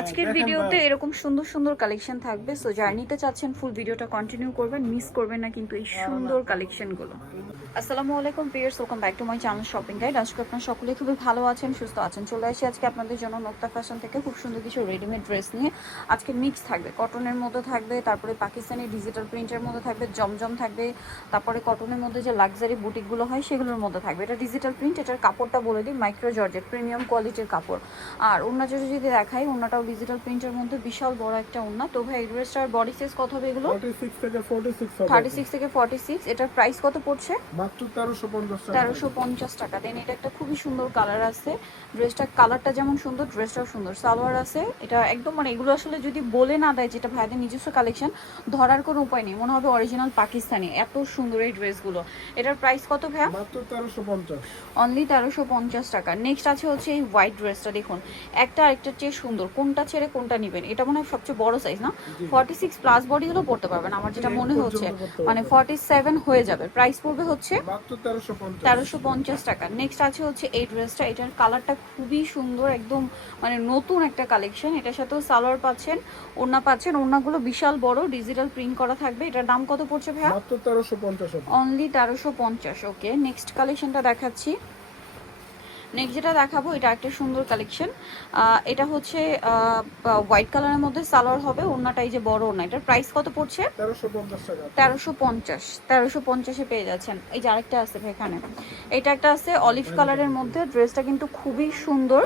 আজকের ভিডিওতে এরকম সুন্দর সুন্দর কালেকশন থাকবে সো যারা নিতে চাচ্ছেন ফুল ভিডিওটা কন্টিনিউ করবেন মিস করবেন না কিন্তু এই সুন্দর কালেকশনগুলো আসসালামু আলাইকুম pears welcome back to my channel shopping guide আজকে আপনারা সকলে খুবই ভালো আছেন, সুস্থ আছেন, চলে আসি আজকে আপনাদের জন্য নোক্তা ফ্যাশন থেকে খুব সুন্দর কিছু রেডিমেড ড্রেস নিয়ে। আজকে মিক্স থাকবে কটনের মধ্যে থাকবে, তারপরে পাকিস্তানি ডিজিটাল প্রিন্টের মধ্যে থাকবে, জমজম থাকবে, তারপরে কটনের মধ্যে যে লাক্সারি বুটিকগুলো হয় সেগুলোর মধ্যে থাকবে। এটা ডিজিটাল প্রিন্ট এটার কাপড়টা বলে দিই মাইক্রো জর্জেট প্রিমিয়াম কোয়ালিটির কাপড়। আর ওনা যদি যদি দেখাই ওনাটাও ডিজিটাল প্রিন্টের মধ্যে বিশাল বড় একটা ওনা তো ভাই এই ড্রেসটার বডি সাইজ কত হবে এগুলো? 46 থেকে 46 হবে। থার্টি সিক্স থেকে ফর্টি সিক্স এটার প্রাইস কত পড়ছে? মাত্র 1350 টাকা। তেরোশো পঞ্চাশ টাকা। দেন এটা একটা খুবই সুন্দর কালার আছে। ড্রেসটা কালারটা যেমন সুন্দর ড্রেসটাও সুন্দর। সালোয়ার আছে। এটা একদম মানে এগুলো আসলে যদি বলে না দেয় যেটা ভাইদের নিজস্ব কালেকশন ধরার কোনো উপায় নেই। মনে হবে অরিজিনাল পাকিস্তানি। এত সুন্দর এই ড্রেসগুলো এটার প্রাইস কত ভাইয়া? মাত্র 1350 অনলি তেরোশো পঞ্চাশ টাকা। নেক্সট আছে হচ্ছে এই হোয়াইট ড্রেসটা দেখুন একটা আরেকটার চেয়ে সুন্দর। কোনটা ছেড়ে কোনটা নেবেন? এটা মনে হয় সবচেয়ে বড় সাইজ না? ফর্টি সিক্স প্লাস বডি হলেও পড়তে পারবেন আমার যেটা মনে হচ্ছে। মানে ফর্টি সেভেন হয়ে যাবে। প্রাইস পড়বে হচ্ছে তেরোশো পঞ্চাশ। টাকা। নেক্সট আছে হচ্ছে এই ড্রেসটা এটার কালারটা খুবই সুন্দর একদম মানে নতুন একটা কালেকশন এটার সাথেও সালোয়ার পাচ্ছেন ওড়না পাচ্ছেন। ওড়নাগুলো বিশাল বড় ডিজিটাল প্রিন্ট করা থাকবে। এটার দাম কত পড়ছে ভাইয়া? 1350 হবে অনলি তেরোশো পঞ্চাশ ওকে নেক্সট কালেকশনটা দেখাচ্ছি। নেক্সট যেটা দেখাবো এটা একটা সুন্দর কালেকশন এটা হচ্ছে হোয়াইট কালারের মধ্যে সালোয়ার হবে ওনাটা এই যে বড় ওনা এটার প্রাইস কত পড়ছে? 1350 টাকা। তেরোশো পঞ্চাশ তেরোশো পঞ্চাশে পেয়ে যাচ্ছেন। এই যে আরেকটা আছে এখানে। এটা একটা আছে অলিভ কালারের মধ্যে ড্রেসটা কিন্তু খুবই সুন্দর।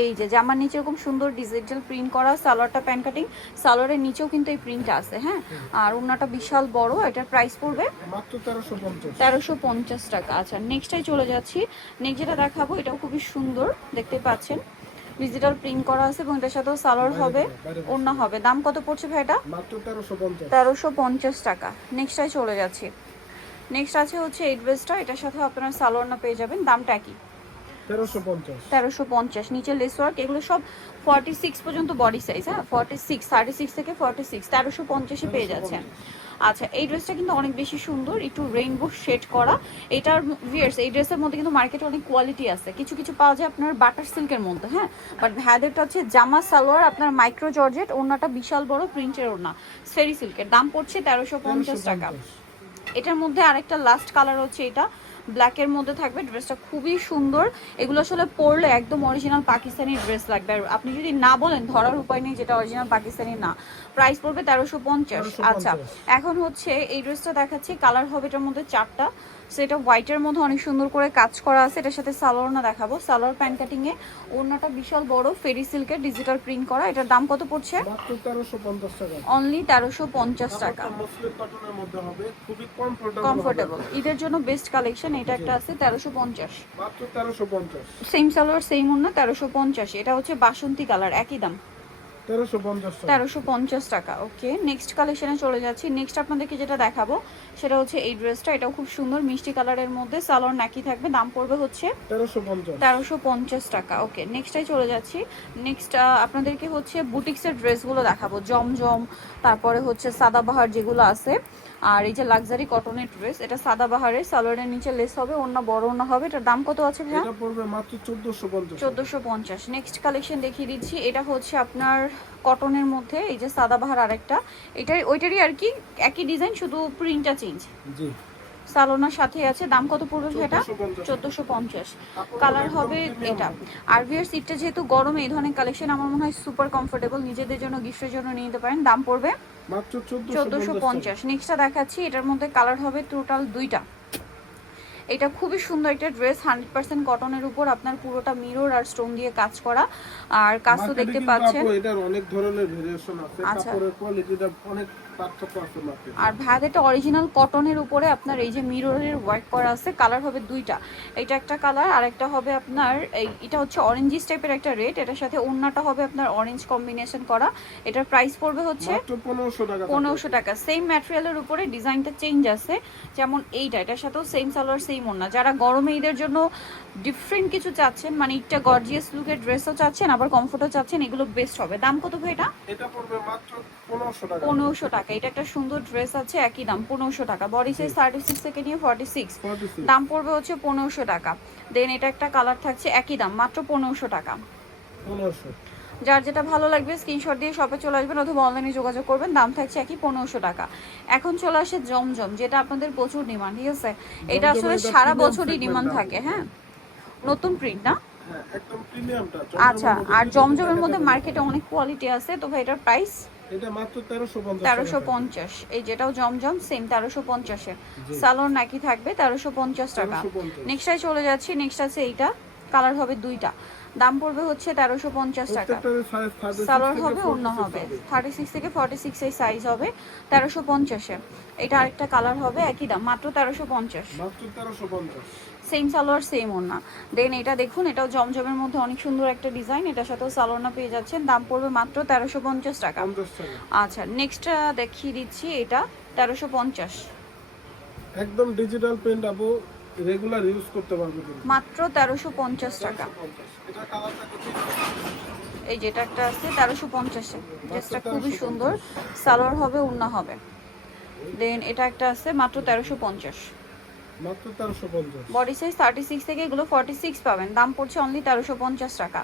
এই যে জামার নিচে এরকম সুন্দর ডিজিটাল প্রিন্ট করা সালোয়ারটা প্যান কাটিং সালোয়ারের নিচেও কিন্তু এই প্রিন্টটা আছে হ্যাঁ? আর ওনাটা বিশাল বড় এটার প্রাইস পড়বে মাত্র 1350 তেরোশো পঞ্চাশ টাকা। আচ্ছা নেক্সটে চলে যাচ্ছি। নেক্সট যেটা দেখাবো এটাও খুবই সুন্দর দেখতে পাচ্ছেন? ডিজিটাল প্রিন্ট করা আছে এবং এটার সাথেও সালোয়ার হবে অন্য হবে। দাম কত পড়ছে ভাই এটা মাত্র 1350 তেরোশো পঞ্চাশ টাকা। নেক্সটটাই চলে যাচ্ছি। নেক্সট আছে হচ্ছে এই ড্রেসটা এটার সাথে আপনারা সালোয়ার না পেয়ে যাবেন দামটা কি 1350 তেরোশো পঞ্চাশ। নিচে লেস ওয়ার্ক এগুলো সব ফর্টি সিক্স পর্যন্ত বডি সাইজ হ্যাঁ? ফর্টি সিক্স থার্টি সিক্স থেকে ফর্টি সিক্স তেরোশো পঞ্চাশে পেয়ে যাচ্ছেন আচ্ছা এই ড্রেসটা কিন্তু অনেক বেশি সুন্দর একটু রেইনবো শেড করা। এটার ভিয়ার্স এই ড্রেসের মধ্যে কিন্তু মার্কেটে অনেক কোয়ালিটি আছে। কিছু কিছু পাওয়া যায় আপনার বাটার সিল্কের মধ্যে হ্যাঁ? বাট ভ্যাদেরটা হচ্ছে জামা সালোয়ার আপনার মাইক্রো জর্জেট ওড়নাটা বিশাল বড় প্রিন্টের ওড়না সেরি সিল্কের দাম পড়ছে তেরোশো পঞ্চাশ টাকা। এটার মধ্যে আরেকটা লাস্ট কালার হচ্ছে এটা। ব্ল্যাকের মধ্যে থাকবে ড্রেসটা খুবই সুন্দর। এগুলো আসলে পরলে একদম অরিজিনাল পাকিস্তানি ড্রেস লাগবে। আর আপনি যদি না বলেন, ধরার উপায় নেই যেটা অরিজিনাল পাকিস্তানি, না। প্রাইস পড়বে তেরোশো পঞ্চাশ। আচ্ছা এখন হচ্ছে এই ড্রেসটা দেখাচ্ছি কালার হবে এটার মধ্যে চারটা। সেটা হোয়াইটের মধ্যে অনেক সুন্দর করে কাজ করা আছে এটার সাথে সালোয়ার না দেখাবো। সালোয়ার প্যান্ট কাটিং এ ওড়নাটা বিশাল বড় ফেরি সিল্কের ডিজিটাল প্রিন্ট করা। এটার দাম কত পড়ছে? মাত্র 1350 টাকা। অনলি তেরোশো পঞ্চাশ টাকা। খুবই কমফোর্টেবল ঈদের জন্য বেস্ট কালেকশন এটা একটা আছে তেরোশো পঞ্চাশ। মাত্র 1350 সেম সালোয়ার সেম ওড়না তেরোশো পঞ্চাশ। এটা হচ্ছে বাসন্তী কালার একই দাম। 1350 টাকা তেরোশো পঞ্চাশ টাকা। ওকে। নেক্সট কালেকশনে চলে যাচ্ছি। নেক্সট আপনাদেরকে যেটা দেখাবো সেটা হচ্ছে এই ড্রেসটা। এটাও খুব সুন্দর মিষ্টি কালারের মধ্যে। সালোয়ার নাকি থাকবে দাম পড়বে হচ্ছে 1350 তেরোশো পঞ্চাশ টাকা ওকে। নেক্সটাই চলে যাচ্ছি। নেক্সট আপনাদেরকে হচ্ছে বুটিক্সের ড্রেসগুলো দেখাবো। জমজম তারপরে হচ্ছে সাদাবাহার যেগুলো আছে। আর এই যে লাক্সারি কটনের ড্রেস এটা সাদা সাদাবাহারের সালোয়ারের নিচে লেস হবে অন্য বড় অন্য হবে। এটার দাম কত আছে ভাইয়া? এটা পড়বে মাত্র 1450 চোদ্দোশো পঞ্চাশ। নেক্সট কালেকশন দেখিয়ে দিচ্ছি। এটা হচ্ছে আপনার কটনের মধ্যে এই যে সাদাবাহার আরেকটা এটাই ওইটারই আর কি একই ডিজাইন শুধু প্রিন্টটা চেঞ্জ জি। সালোনার সাথে আছে দাম কত পড়বে সেটা 1450 চোদ্দোশো পঞ্চাশ। কালার হবে এটা। আর ভিয়ার সিটটা যেহেতু গরম এই ধরনের কালেকশন আমার মনে হয় সুপার কমফোর্টেবল নিজেদের জন্য গ্রীষ্মের জন্য নিয়ে নিতে পারেন। দাম পড়বে মাত্র 1450 চোদ্দোশো পঞ্চাশ। নেক্সটটা দেখাচ্ছি এটার মধ্যে কালার হবে টোটাল দুইটা। এটা খুবই সুন্দর একটা ড্রেস হান্ড্রেড পার্সেন্ট কটনের উপর আপনার পুরোটা মিরর আর স্টোন দিয়ে কাজ করা। আর কাজ তো দেখতে পাচ্ছেন। এটার অনেক ধরনের ভেরিয়েশন আছে। আচ্ছা। কাপড়ের কোয়ালিটিটা অনেক পার্থক্য আছে মার্কেটে আর ভাইয়াদেরটা অরিজিনাল কটনের উপরে আপনার এই যে মিররের ওয়ার্ক করা আছে কালার হবে দুইটা। এটা একটা কালার আর একটা হবে আপনার এই এটা হচ্ছে অরেঞ্জিস টাইপের একটা রেড এটার সাথে ওড়নাটা হবে আপনার অরেঞ্জ কম্বিনেশন করা। এটার প্রাইস পড়বে হচ্ছে মাত্র 1500 টাকা পনেরোশো টাকা। সেম ম্যাটেরিয়ালের উপরে ডিজাইনটা চেঞ্জ আছে। যেমন এইটা এটার সাথেও সেম সালোয়ার সেম ওড়না যারা গরমে ঈদের জন্য ডিফারেন্ট কিছু চাচ্ছেন মানে একটা গর্জিয়াস লুকের ড্রেসও চাচ্ছেন আবার কমফোর্টও চাচ্ছেন এগুলো বেস্ট হবে। দাম কত ভাই এটা? এটা পড়বে মাত্র 1500 টাকা। পনেরোশো টাকা। এটা একটা সুন্দর ড্রেস আছে একই দাম পনেরোশো টাকা। বডি সাইজ থার্টি সিক্স থেকে নিয়ে ফর্টি সিক্স 46 দাম পড়বে হচ্ছে পনেরোশো টাকা। দেন এটা একটা কালার থাকছে একই দাম মাত্র পনেরোশো টাকা। 1500 যার যেটা ভালো লাগবে স্ক্রিনশট দিয়ে শপে চলে আসবেন অথবা অনলাইনে যোগাযোগ করবেন। দাম থাকছে একই পনেরোশো টাকা। এখন চলে আসে জমজম যেটা আপনাদের প্রচুর ডিমান্ড ঠিক আছে? এটা আসলে সারা বছরই ডিমান্ড থাকে হ্যাঁ? নতুন প্রিন্ট না? হ্যাঁ একদম প্রিমিয়ামটা আচ্ছা আর জমজমের মধ্যে মার্কেটে অনেক কোয়ালিটি আছে তো ভাই এটার প্রাইস তেরোশো পঞ্চাশ এই যেটাও জমজম সেম তেরোশো পঞ্চাশে সালোর নাকি থাকবে তেরোশো পঞ্চাশ টাকা। নেক্সটাই চলে যাচ্ছি নেক্সট আছে এইটা। কালার হবে দুইটা। দাম পড়বে হচ্ছে তেরোশো পঞ্চাশ টাকা। সালোয়ার হবে অন্য হবে। থার্টি সিক্স থেকে ফর্টি সিক্স এই সাইজ হবে তেরোশো পঞ্চাশে এটা আরেকটা কালার হবে একই দাম মাত্র তেরোশো পঞ্চাশ। সেম সালোয়ার সেম ওনা দেন এটা দেখুন এটাও জমজমের মধ্যে অনেক সুন্দর একটা ডিজাইন এটার সাথেও সালোয়ারনা পেয়ে যাচ্ছেন। দাম পড়বে মাত্র তেরোশো পঞ্চাশ টাকা। পঞ্চাশ টাকা। আচ্ছা নেক্সট দেখিয়ে দিচ্ছি এটা তেরোশো পঞ্চাশ। একদম ডিজিটাল প্রিন্ট আপু। রেগুলার ইউজ করতে পারবে মাত্র তেরোশো পঞ্চাশ টাকা। এটা কালারটা এই যেটা একটা আছে তেরোশো পঞ্চাশে ড্রেসটা খুবই সুন্দর। সালোয়ার হবে উন্না হবে। দেন এটা একটা আছে মাত্র তেরোশো পঞ্চাশ। মাত্র বডি সাইজ থার্টি সিক্স থেকে এগুলো ফর্টি সিক্স পাবেন। দাম পড়ছে অনলি তেরোশো পঞ্চাশ টাকা।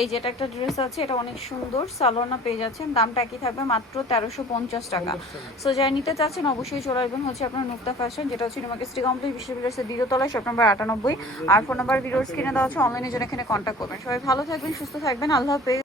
এই যেটা একটা ড্রেস আছে এটা অনেক সুন্দর সালোয়ারনা পেয়ে যাচ্ছেন দামটা একই থাকবে মাত্র তেরোশো পঞ্চাশ টাকা। সো যারা নিতে চাচ্ছেন অবশ্যই চলে আসবেন হচ্ছে আপনার মুক্তা ফ্যাশন যেটা হচ্ছে নিমাকে স্ট্রি কমপ্লিট বিশ্ববিদ্যালয়ের দ্বিতীয়তলায় শপ নাম্বার আটানব্বই। আর ফোন নাম্বার ভিডিওর স্ক্রিনে দেওয়া আছে অনলাইনে জন্য এখানে কন্ট্যাক্ট করবেন। সবাই ভালো থাকবেন সুস্থ থাকবেন আল্লাহ হাফেজ।